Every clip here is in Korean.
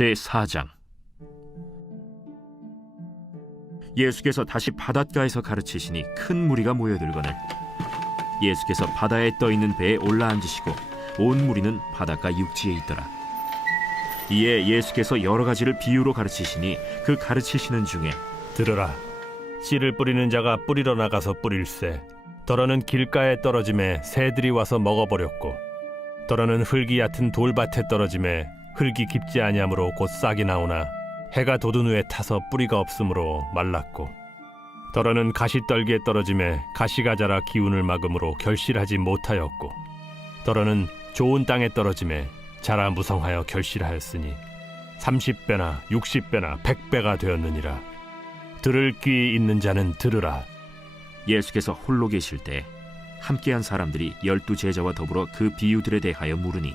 제4장. 예수께서 다시 바닷가에서 가르치시니 큰 무리가 모여들거늘 예수께서 바다에 떠있는 배에 올라앉으시고 온 무리는 바닷가 육지에 있더라. 이에 예수께서 여러 가지를 비유로 가르치시니 그 가르치시는 중에 들으라. 씨를 뿌리는 자가 뿌리러 나가서 뿌릴새 더러는 길가에 떨어짐에 새들이 와서 먹어버렸고 더러는 흙이 얕은 돌밭에 떨어짐에 흙이 깊지 아니하므로 곧 싹이 나오나 해가 돋은 후에 타서 뿌리가 없으므로 말랐고 더러는 가시떨기에 떨어짐에 가시가 자라 기운을 막음으로 결실하지 못하였고 더러는 좋은 땅에 떨어짐에 자라 무성하여 결실하였으니 30배나 60배나 100배가 되었느니라. 들을 귀 있는 자는 들으라. 예수께서 홀로 계실 때 함께한 사람들이 12제자와 더불어 그 비유들에 대하여 물으니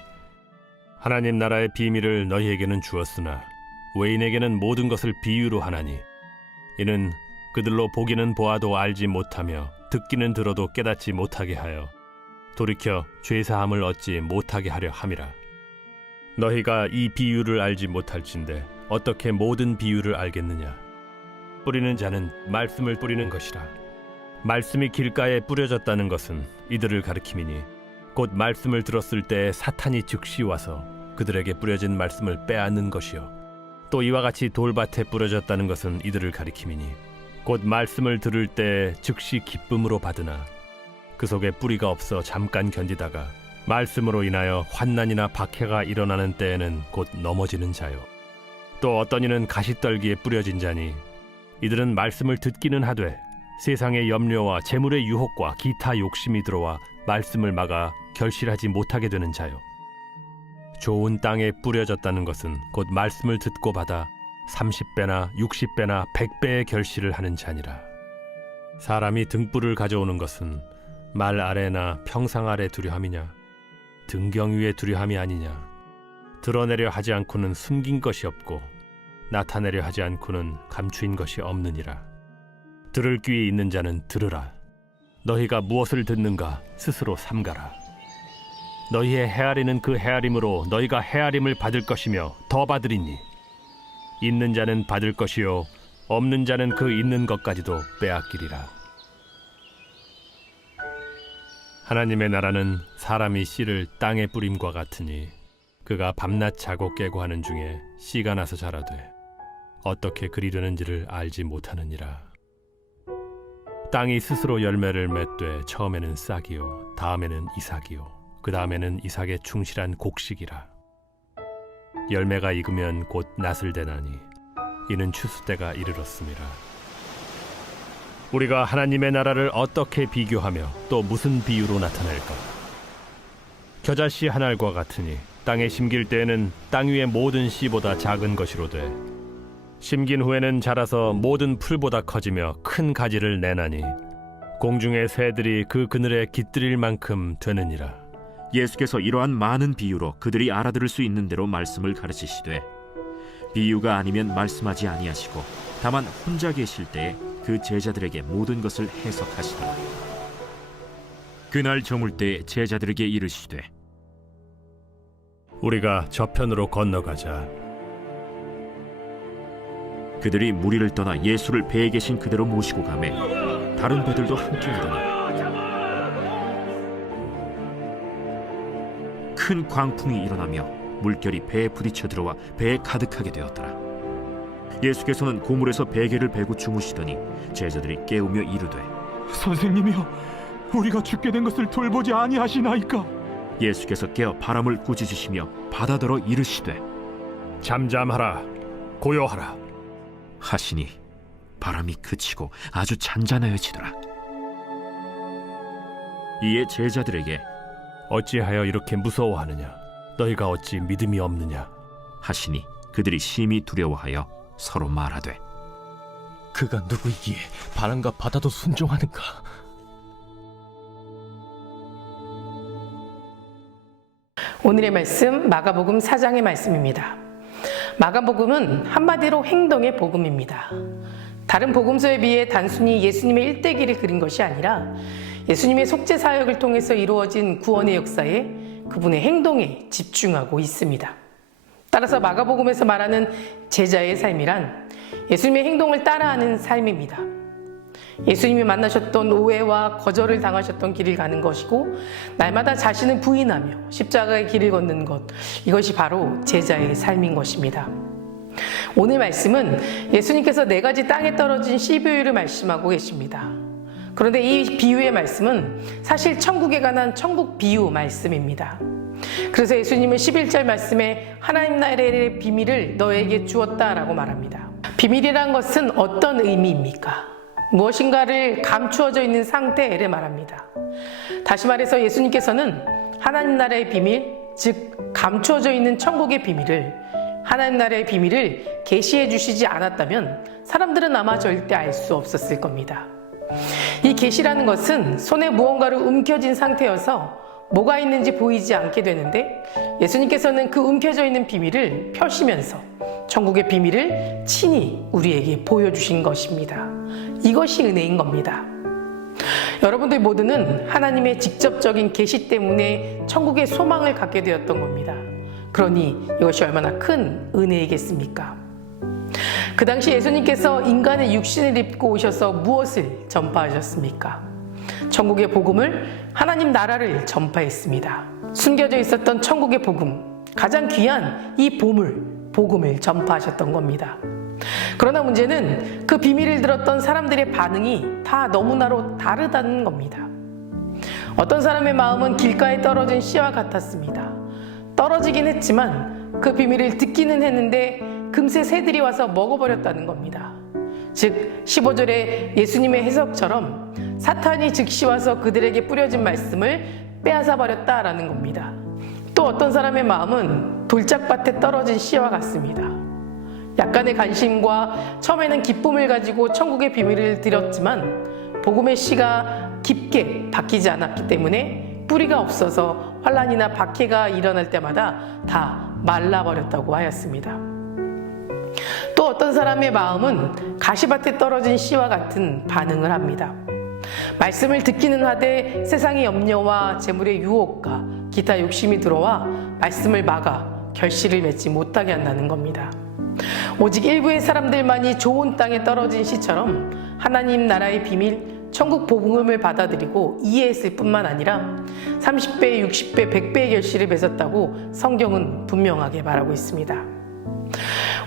하나님 나라의 비밀을 너희에게는 주었으나 외인에게는 모든 것을 비유로 하나니 이는 그들로 보기는 보아도 알지 못하며 듣기는 들어도 깨닫지 못하게 하여 돌이켜 죄사함을 얻지 못하게 하려 함이라. 너희가 이 비유를 알지 못할진대 어떻게 모든 비유를 알겠느냐. 뿌리는 자는 말씀을 뿌리는 것이라. 말씀이 길가에 뿌려졌다는 것은 이들을 가리킴이니 곧 말씀을 들었을 때 사탄이 즉시 와서 그들에게 뿌려진 말씀을 빼앗는 것이요 또 이와 같이 돌밭에 뿌려졌다는 것은 이들을 가리킴이니 곧 말씀을 들을 때 즉시 기쁨으로 받으나 그 속에 뿌리가 없어 잠깐 견디다가 말씀으로 인하여 환난이나 박해가 일어나는 때에는 곧 넘어지는 자요 또 어떤 이는 가시떨기에 뿌려진 자니 이들은 말씀을 듣기는 하되 세상의 염려와 재물의 유혹과 기타 욕심이 들어와 말씀을 막아 결실하지 못하게 되는 자요 좋은 땅에 뿌려졌다는 것은 곧 말씀을 듣고 받아 30배나 60배나 100배의 결실을 하는 자니라. 사람이 등불을 가져오는 것은 말 아래나 평상 아래 두려함이냐 등경 위에 두려함이 아니냐. 드러내려 하지 않고는 숨긴 것이 없고 나타내려 하지 않고는 감추인 것이 없느니라. 들을 귀에 있는 자는 들으라. 너희가 무엇을 듣는가 스스로 삼가라. 너희의 헤아리는 그 헤아림으로 너희가 헤아림을 받을 것이며 더 받으리니 있는 자는 받을 것이요 없는 자는 그 있는 것까지도 빼앗기리라. 하나님의 나라는 사람이 씨를 땅에 뿌림과 같으니 그가 밤낮 자고 깨고 하는 중에 씨가 나서 자라되 어떻게 그리 되는지를 알지 못하느니라. 땅이 스스로 열매를 맺되 처음에는 싹이요 다음에는 이삭이요 그 다음에는 이삭의 충실한 곡식이라. 열매가 익으면 곧 낫을 대나니 이는 추수 때가 이르렀음이라. 우리가 하나님의 나라를 어떻게 비교하며 또 무슨 비유로 나타낼까? 겨자씨 한 알과 같으니 땅에 심길 때에는 땅 위의 모든 씨보다 작은 것이로되 심긴 후에는 자라서 모든 풀보다 커지며 큰 가지를 내나니 공중의 새들이 그 그늘에 깃들일 만큼 되느니라. 예수께서 이러한 많은 비유로 그들이 알아들을 수 있는 대로 말씀을 가르치시되 비유가 아니면 말씀하지 아니하시고 다만 혼자 계실 때에 그 제자들에게 모든 것을 해석하시더라. 그날 저물 때에 제자들에게 이르시되 우리가 저편으로 건너가자. 그들이 무리를 떠나 예수를 배에 계신 그대로 모시고 가매 다른 배들도 함께 오더니 큰 광풍이 일어나며 물결이 배에 부딪혀 들어와 배에 가득하게 되었더라. 예수께서는 고물에서 베개를 베고 주무시더니 제자들이 깨우며 이르되 선생님이여 우리가 죽게 된 것을 돌보지 아니하시나이까. 예수께서 깨어 바람을 꾸짖으시며 바다더러 이르시되 잠잠하라 고요하라 하시니 바람이 그치고 아주 잔잔하여지더라. 이에 제자들에게 어찌하여 이렇게 무서워하느냐? 너희가 어찌 믿음이 없느냐? 하시니 그들이 심히 두려워하여 서로 말하되 그가 누구이기에 바람과 바다도 순종하는가? 오늘의 말씀 마가복음 4장의 말씀입니다. 마가복음은 한마디로 행동의 복음입니다. 다른 복음서에 비해 단순히 예수님의 일대기를 그린 것이 아니라 예수님의 속죄 사역을 통해서 이루어진 구원의 역사에 그분의 행동에 집중하고 있습니다. 따라서 마가복음에서 말하는 제자의 삶이란 예수님의 행동을 따라하는 삶입니다. 예수님이 만나셨던 오해와 거절을 당하셨던 길을 가는 것이고 날마다 자신을 부인하며 십자가의 길을 걷는 것, 이것이 바로 제자의 삶인 것입니다. 오늘 말씀은 예수님께서 4가지 땅에 떨어진 씨 비유를 말씀하고 계십니다. 그런데 이 비유의 말씀은 사실 천국에 관한 천국 비유 말씀입니다. 그래서 예수님은 11절 말씀에 하나님 나라의 비밀을 너에게 주었다라고 말합니다. 비밀이란 것은 어떤 의미입니까? 무엇인가를 감추어져 있는 상태를 말합니다. 다시 말해서 예수님께서는 하나님 나라의 비밀, 즉 감추어져 있는 천국의 비밀을, 하나님 나라의 비밀을 계시해 주시지 않았다면 사람들은 아마 절대 알 수 없었을 겁니다. 이 계시라는 것은 손에 무언가를 움켜쥔 상태여서 뭐가 있는지 보이지 않게 되는데 예수님께서는 그 움켜져 있는 비밀을 펴시면서 천국의 비밀을 친히 우리에게 보여주신 것입니다. 이것이 은혜인 겁니다. 여러분들 모두는 하나님의 직접적인 계시 때문에 천국의 소망을 갖게 되었던 겁니다. 그러니 이것이 얼마나 큰 은혜이겠습니까? 그 당시 예수님께서 인간의 육신을 입고 오셔서 무엇을 전파하셨습니까? 천국의 복음을, 하나님 나라를 전파했습니다. 숨겨져 있었던 천국의 복음, 가장 귀한 이 보물, 복음을 전파하셨던 겁니다. 그러나 문제는 그 비밀을 들었던 사람들의 반응이 다 너무나도 다르다는 겁니다. 어떤 사람의 마음은 길가에 떨어진 씨와 같았습니다. 떨어지긴 했지만 그 비밀을 듣기는 했는데 금세 새들이 와서 먹어버렸다는 겁니다. 즉 15절의 예수님의 해석처럼 사탄이 즉시 와서 그들에게 뿌려진 말씀을 빼앗아 버렸다라는 겁니다. 또 어떤 사람의 마음은 돌짝밭에 떨어진 씨와 같습니다. 약간의 관심과 처음에는 기쁨을 가지고 천국의 비밀을 드렸지만 복음의 씨가 깊게 박히지 않았기 때문에 뿌리가 없어서 환난이나 박해가 일어날 때마다 다 말라버렸다고 하였습니다. 또 어떤 사람의 마음은 가시밭에 떨어진 씨와 같은 반응을 합니다. 말씀을 듣기는 하되 세상의 염려와 재물의 유혹과 기타 욕심이 들어와 말씀을 막아 결실을 맺지 못하게 한다는 겁니다. 오직 일부의 사람들만이 좋은 땅에 떨어진 씨처럼 하나님 나라의 비밀, 천국 복음을 받아들이고 이해했을 뿐만 아니라 30배, 60배, 100배의 결실을 맺었다고 성경은 분명하게 말하고 있습니다.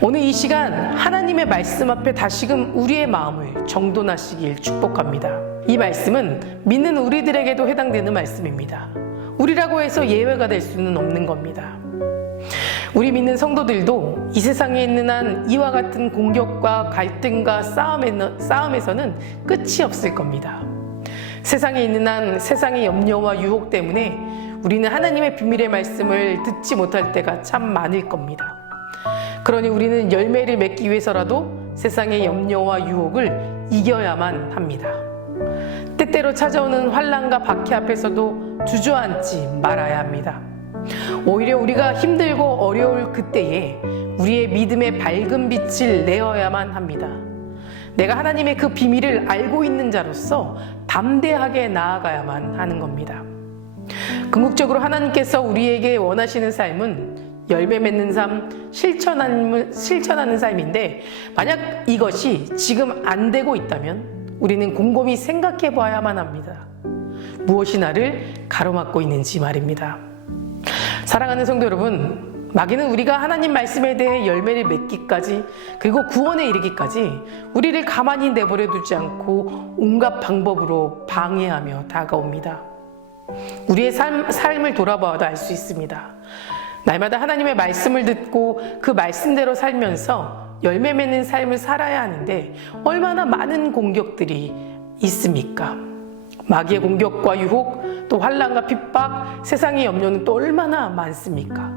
오늘 이 시간 하나님의 말씀 앞에 다시금 우리의 마음을 정돈하시길 축복합니다. 이 말씀은 믿는 우리들에게도 해당되는 말씀입니다. 우리라고 해서 예외가 될 수는 없는 겁니다. 우리 믿는 성도들도 이 세상에 있는 한 이와 같은 공격과 갈등과 싸움에서는 끝이 없을 겁니다. 세상에 있는 한 세상의 염려와 유혹 때문에 우리는 하나님의 비밀의 말씀을 듣지 못할 때가 참 많을 겁니다. 그러니 우리는 열매를 맺기 위해서라도 세상의 염려와 유혹을 이겨야만 합니다. 때때로 찾아오는 환난과 박해 앞에서도 주저앉지 말아야 합니다. 오히려 우리가 힘들고 어려울 그때에 우리의 믿음의 밝은 빛을 내어야만 합니다. 내가 하나님의 그 비밀을 알고 있는 자로서 담대하게 나아가야만 하는 겁니다. 궁극적으로 하나님께서 우리에게 원하시는 삶은 열매 맺는 삶, 실천하는 삶인데 만약 이것이 지금 안 되고 있다면 우리는 곰곰이 생각해 봐야만 합니다. 무엇이 나를 가로막고 있는지 말입니다. 사랑하는 성도 여러분, 마귀는 우리가 하나님 말씀에 대해 열매를 맺기까지 그리고 구원에 이르기까지 우리를 가만히 내버려 두지 않고 온갖 방법으로 방해하며 다가옵니다. 우리의 삶을 돌아봐도 알 수 있습니다. 날마다 하나님의 말씀을 듣고 그 말씀대로 살면서 열매 맺는 삶을 살아야 하는데 얼마나 많은 공격들이 있습니까? 마귀의 공격과 유혹, 또 환난과 핍박, 세상의 염려는 또 얼마나 많습니까?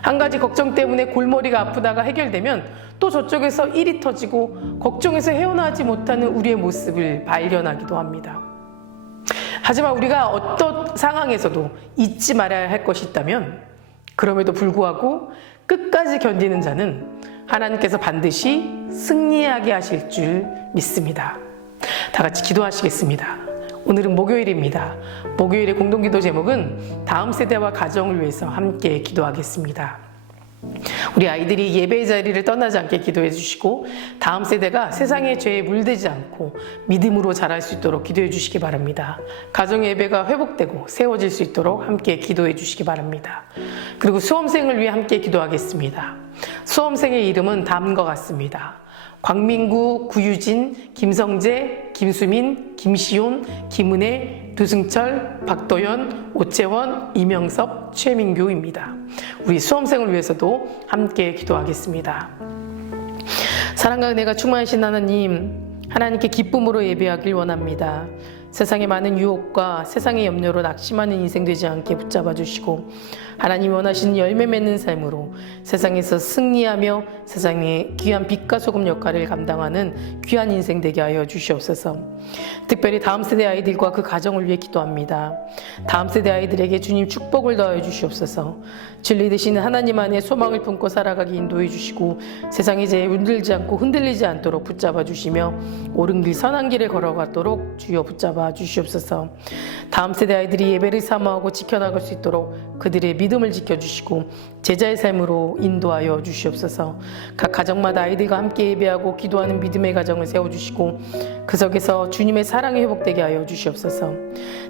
한 가지 걱정 때문에 골머리가 아프다가 해결되면 또 저쪽에서 일이 터지고 걱정에서 헤어나지 못하는 우리의 모습을 발견하기도 합니다. 하지만 우리가 어떤 상황에서도 잊지 말아야 할 것이 있다면 그럼에도 불구하고 끝까지 견디는 자는 하나님께서 반드시 승리하게 하실 줄 믿습니다. 다 같이 기도하시겠습니다. 오늘은 목요일입니다. 목요일의 공동기도 제목은 다음 세대와 가정을 위해서 함께 기도하겠습니다. 우리 아이들이 예배의 자리를 떠나지 않게 기도해 주시고 다음 세대가 세상의 죄에 물들지 않고 믿음으로 자랄 수 있도록 기도해 주시기 바랍니다. 가정 예배가 회복되고 세워질 수 있도록 함께 기도해 주시기 바랍니다. 그리고 수험생을 위해 함께 기도하겠습니다. 수험생의 이름은 다음과 같습니다. 광민구, 구유진, 김성재, 김수민, 김시온, 김은혜, 류승철, 박도연, 오채원, 이명섭, 최민규입니다. 우리 수험생을 위해서도 함께 기도하겠습니다. 사랑과 은혜가 충만하신 하나님, 하나님께 기쁨으로 예배하길 원합니다. 세상의 많은 유혹과 세상의 염려로 낙심하는 인생 되지 않게 붙잡아 주시고 하나님이 원하시는 열매 맺는 삶으로 세상에서 승리하며 세상의 귀한 빛과 소금 역할을 감당하는 귀한 인생 되게 하여 주시옵소서. 특별히 다음 세대 아이들과 그 가정을 위해 기도합니다. 다음 세대 아이들에게 주님 축복을 더하여 주시옵소서. 진리 되시는 하나님 안에 소망을 품고 살아가기 인도해 주시고 세상의 죄에 물들지 않고 흔들리지 않도록 붙잡아 주시며 옳은 길 선한 길을 걸어가도록 주여 붙잡아 주시옵소서. 다음 세대 아이들이 예배를 사모하고 지켜나갈 수 있도록 그들의 믿음을 지켜주시고 제자의 삶으로 인도하여 주시옵소서. 각 가정마다 아이들과 함께 예배하고 기도하는 믿음의 가정을 세워주시고 그 속에서 주님의 사랑이 회복되게 하여 주시옵소서.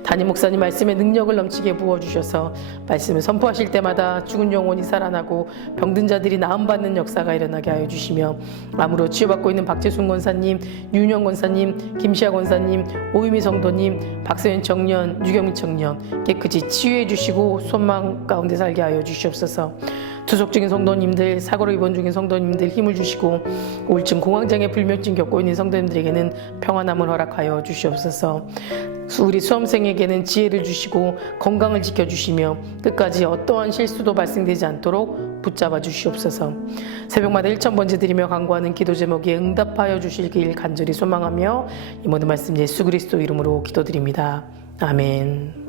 담임 목사님 말씀의 능력을 넘치게 부어주셔서 말씀을 선포하실 때마다 죽은 영혼이 살아나고 병든 자들이 나음받는 역사가 일어나게 하여 주시며 암으로 치유받고 있는 박재순 권사님, 윤영 권사님, 김시아 권사님, 오유미 성도님, 박서연 청년, 유경민 청년 깨끗이 치유해 주시고 소망 가운데 살게 하여 주시옵소서. 투속 중인 성도님들, 사고로 입원 중인 성도님들 힘을 주시고 우울증, 공황장애, 불면증 겪고 있는 성도님들에게는 평안함을 허락하여 주시옵소서. 우리 수험생에게는 지혜를 주시고 건강을 지켜주시며 끝까지 어떠한 실수도 발생되지 않도록 붙잡아 주시옵소서. 새벽마다 1000번째 드리며 간구하는 기도 제목에 응답하여 주시길 간절히 소망하며 이 모든 말씀 예수 그리스도 이름으로 기도드립니다. 아멘.